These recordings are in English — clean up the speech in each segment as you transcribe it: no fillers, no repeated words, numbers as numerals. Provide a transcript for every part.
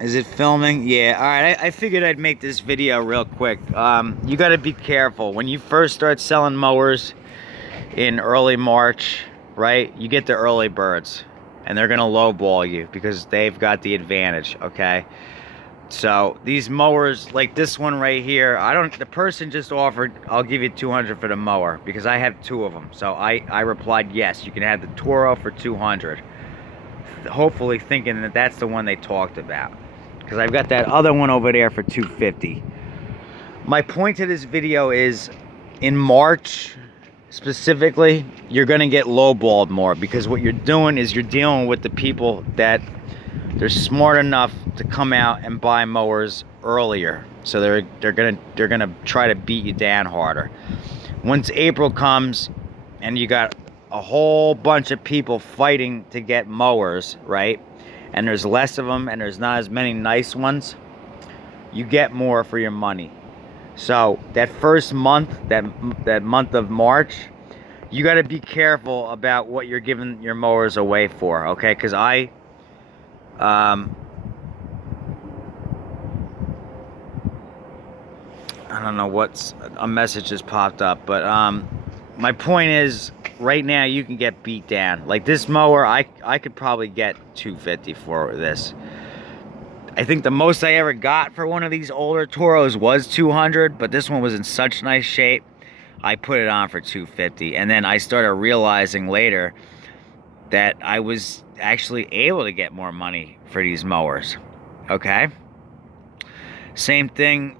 Is it filming? Yeah, alright, I figured I'd make this video real quick. You gotta be careful. When you first start selling mowers in early March, right? You get the early birds. And they're gonna lowball you because they've got the advantage, okay? So, these mowers, like this one right here, the person just offered, I'll give you 200 for the mower because I have two of them. So I replied, yes, you can have the Toro for 200. Hopefully thinking that that's the one they talked about, because I've got that other one over there for 250. My point to this video is, in March specifically, you're gonna get lowballed more because what you're doing is you're dealing with the people that they're smart enough to come out and buy mowers earlier, so they're gonna try to beat you down harder. Once April comes and you got a whole bunch of people fighting to get mowers, right? And there's less of them and there's not as many nice ones, you get more for your money. So that first month, that month of March, you got to be careful about what you're giving your mowers away for, okay? Because I don't know what's a message just popped up, but my point is, right now you can get beat down. Like this mower, I could probably get 250 for this. I think the most I ever got for one of these older Toros was 200, but this one was in such nice shape, I put it on for 250. And then I started realizing later that I was actually able to get more money for these mowers. Okay? Same thing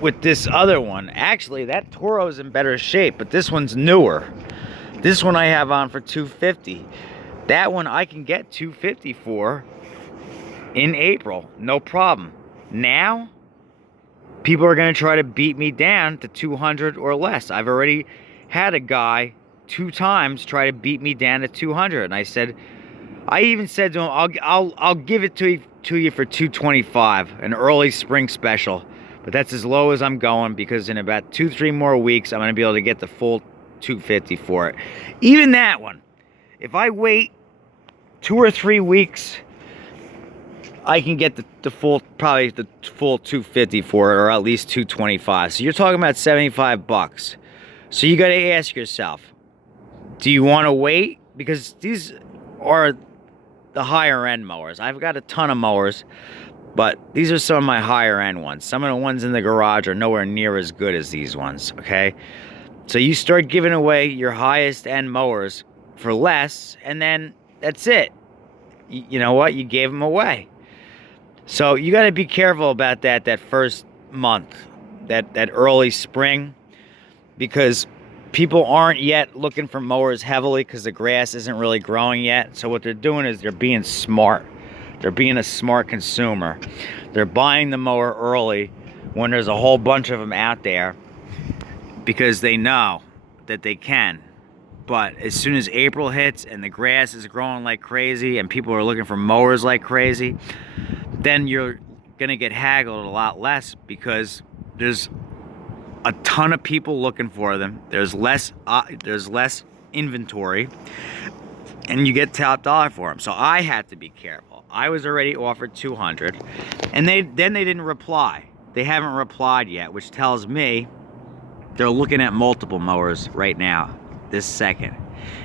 with this other one. Actually, that Toro's in better shape, but this one's newer. This one I have on for 250. That one I can get 250 for in April, no problem. Now, people are gonna try to beat me down to 200 or less. I've already had a guy 2 times try to beat me down to 200, and I even said to him, I'll give it to you for 225, an early spring special. But that's as low as I'm going, because in about 2-3 more weeks, I'm going to be able to get the full 250 for it. Even that one, if I wait 2 or 3 weeks, I can get probably the full 250 for it, or at least 225. So you're talking about 75 bucks. So you got to ask yourself, do you want to wait? Because these are the higher end mowers. I've got a ton of mowers, but these are some of my higher end ones. Some of the ones in the garage are nowhere near as good as these ones, okay? So you start giving away your highest end mowers for less, and then that's it. You know what? You gave them away. So you got to be careful about that first month, that early spring, because people aren't yet looking for mowers heavily because the grass isn't really growing yet. So what they're doing is they're being smart. They're being a smart consumer. They're buying the mower early when there's a whole bunch of them out there because they know that they can. But as soon as April hits and the grass is growing like crazy and people are looking for mowers like crazy, then you're gonna get haggled a lot less because there's a ton of people looking for them. There's less inventory, and you get top dollar for them. So I had to be careful. I was already offered 200, and they didn't reply. They haven't replied yet, which tells me they're looking at multiple mowers right now, this second.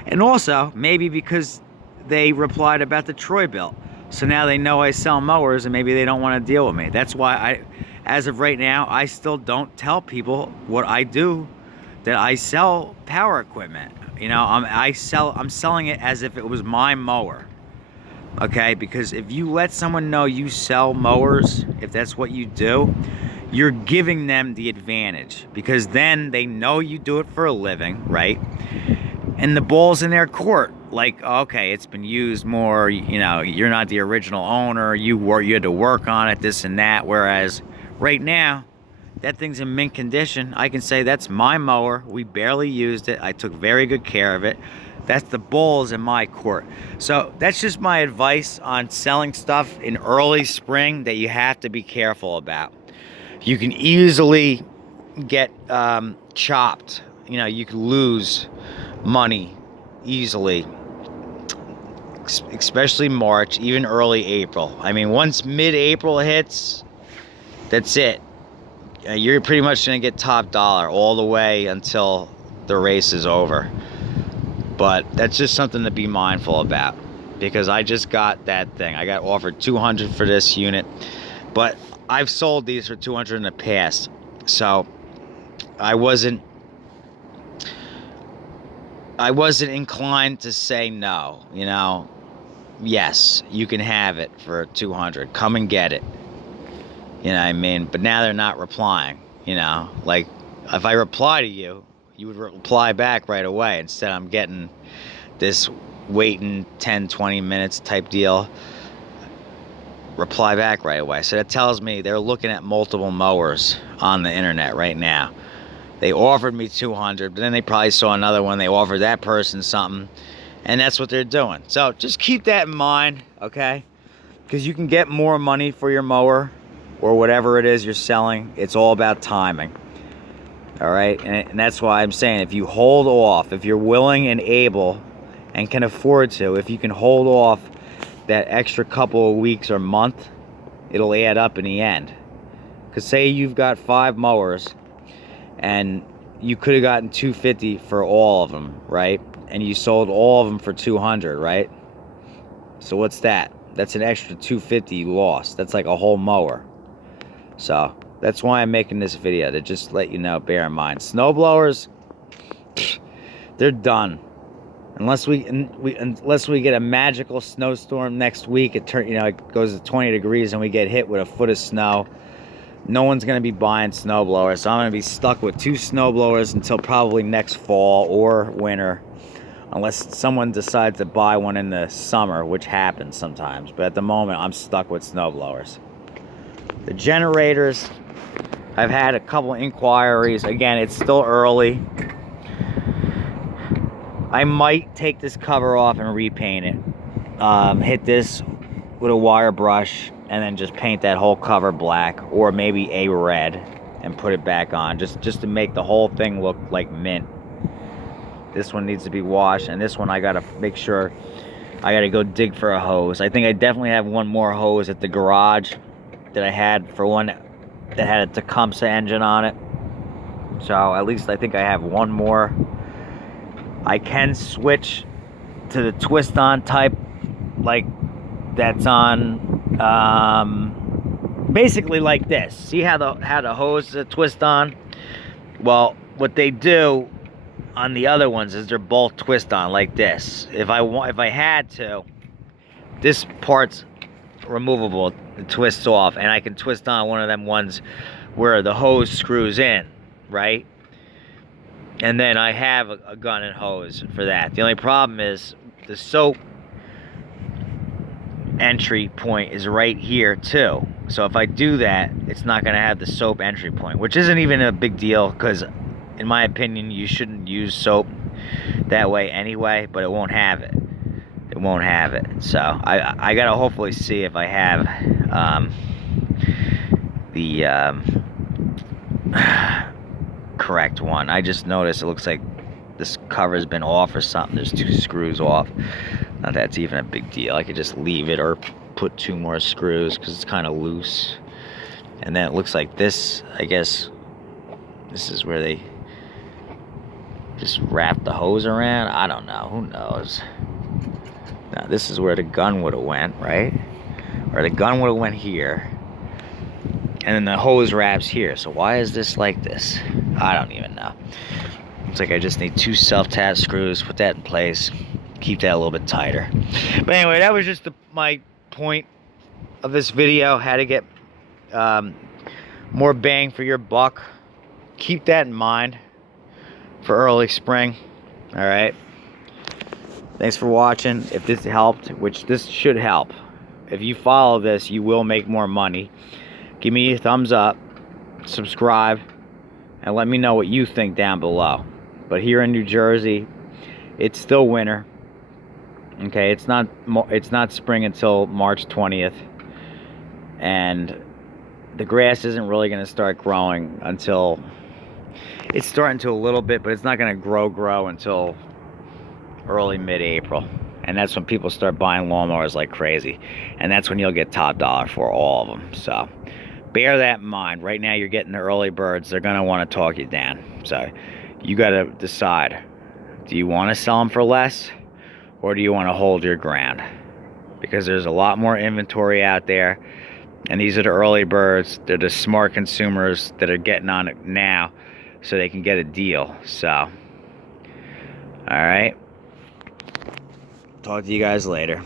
And also, maybe because they replied about the Troy bill. So now they know I sell mowers, and maybe they don't want to deal with me. That's why as of right now, I still don't tell people what I do, that I sell power equipment. You know, I'm selling it as if it was my mower. Okay, because if you let someone know you sell mowers, if that's what you do, you're giving them the advantage, because then they know you do it for a living, right? And the ball's in their court. Like, okay, it's been used more, you know, you're not the original owner, you had to work on it, this and that. Whereas right now, that thing's in mint condition. I can say that's my mower. We barely used it. I took very good care of it. That's the ball's in my court. So that's just my advice on selling stuff in early spring that you have to be careful about. You can easily get chopped. You know, you can lose money easily, especially March, even early April. I mean, once mid-April hits, that's it. You're pretty much going to get top dollar all the way until the race is over. But that's just something to be mindful about, because I just got that thing. I got offered 200 for this unit, but I've sold these for 200 in the past, so I wasn't inclined to say no. You know, yes, you can have it for 200. Come and get it. You know what I mean? But now they're not replying. You know, like if I reply to you, you would reply back right away. Instead, I'm getting this waiting 10, 20 minutes type deal. Reply back right away. So that tells me they're looking at multiple mowers on the internet right now. They offered me 200, but then they probably saw another one. They offered that person something, and that's what they're doing. So just keep that in mind, okay? Because you can get more money for your mower or whatever it is you're selling. It's all about timing. All right, and that's why I'm saying, if you hold off, if you're willing and able and can afford to, if you can hold off that extra couple of weeks or month, it'll add up in the end. Because say you've got 5 mowers and you could have gotten 250 for all of them, right? And you sold all of them for 200, right? So what's that? That's an extra 250 you lost. That's like a whole mower. So that's why I'm making this video, to just let you know, bear in mind. Snow blowers, they're done. Unless we get a magical snowstorm next week, it goes to 20 degrees and we get hit with a foot of snow. No one's going to be buying snow blowers, so I'm going to be stuck with 2 snow blowers until probably next fall or winter, unless someone decides to buy one in the summer, which happens sometimes. But at the moment, I'm stuck with snow blowers. The generators, I've had a couple inquiries. Again, it's still early. I might take this cover off and repaint it. Hit this with a wire brush and then just paint that whole cover black, or maybe a red, and put it back on, just to make the whole thing look like mint. This one needs to be washed, and this one I gotta make sure, I gotta go dig for a hose. I think I definitely have one more hose at the garage that I had for one that had a Tecumseh engine on it. So at least I think I have one more. I can switch to the twist-on type, like that's on basically like this. See how the hose is a twist on? Well, what they do on the other ones is they're both twist on like this. If I had to, this part's removable, it twists off, and I can twist on one of them ones where the hose screws in, right? And then I have a gun and hose for that. The only problem is the soap entry point is right here too. So if I do that, it's not going to have the soap entry point, which isn't even a big deal, because in my opinion you shouldn't use soap that way anyway, but it won't have it. It won't have it. So I got to hopefully see if I have the correct one. I just noticed it looks like this cover's been off or something. There's 2 screws off. Not that that's even a big deal. I could just leave it or put 2 more screws because it's kind of loose. And then it looks like this, I guess this is where they just wrap the hose around. I don't know. Who knows? Now this is where the gun would have went, right? Or the gun would have went here. And then the hose wraps here. So why is this like this? I don't even know. Looks like I just need 2 self-tap screws. Put that in place. Keep that a little bit tighter. But anyway, that was just my point of this video. How to get more bang for your buck. Keep that in mind for early spring. All right. Thanks for watching. If this helped, which this should help, if you follow this, you will make more money. Give me a thumbs up, subscribe, and let me know what you think down below. But here in New Jersey, it's still winter. Okay, it's not spring until March 20th, and the grass isn't really going to start growing until, it's starting to a little bit, but it's not going to grow until early mid-April. And that's when people start buying lawnmowers like crazy. And that's when you'll get top dollar for all of them. So bear that in mind. Right now you're getting the early birds. They're going to want to talk you down. So you got to decide. Do you want to sell them for less? Or do you want to hold your ground? Because there's a lot more inventory out there. And these are the early birds. They're the smart consumers that are getting on it now so they can get a deal. So, all right. Talk to you guys later.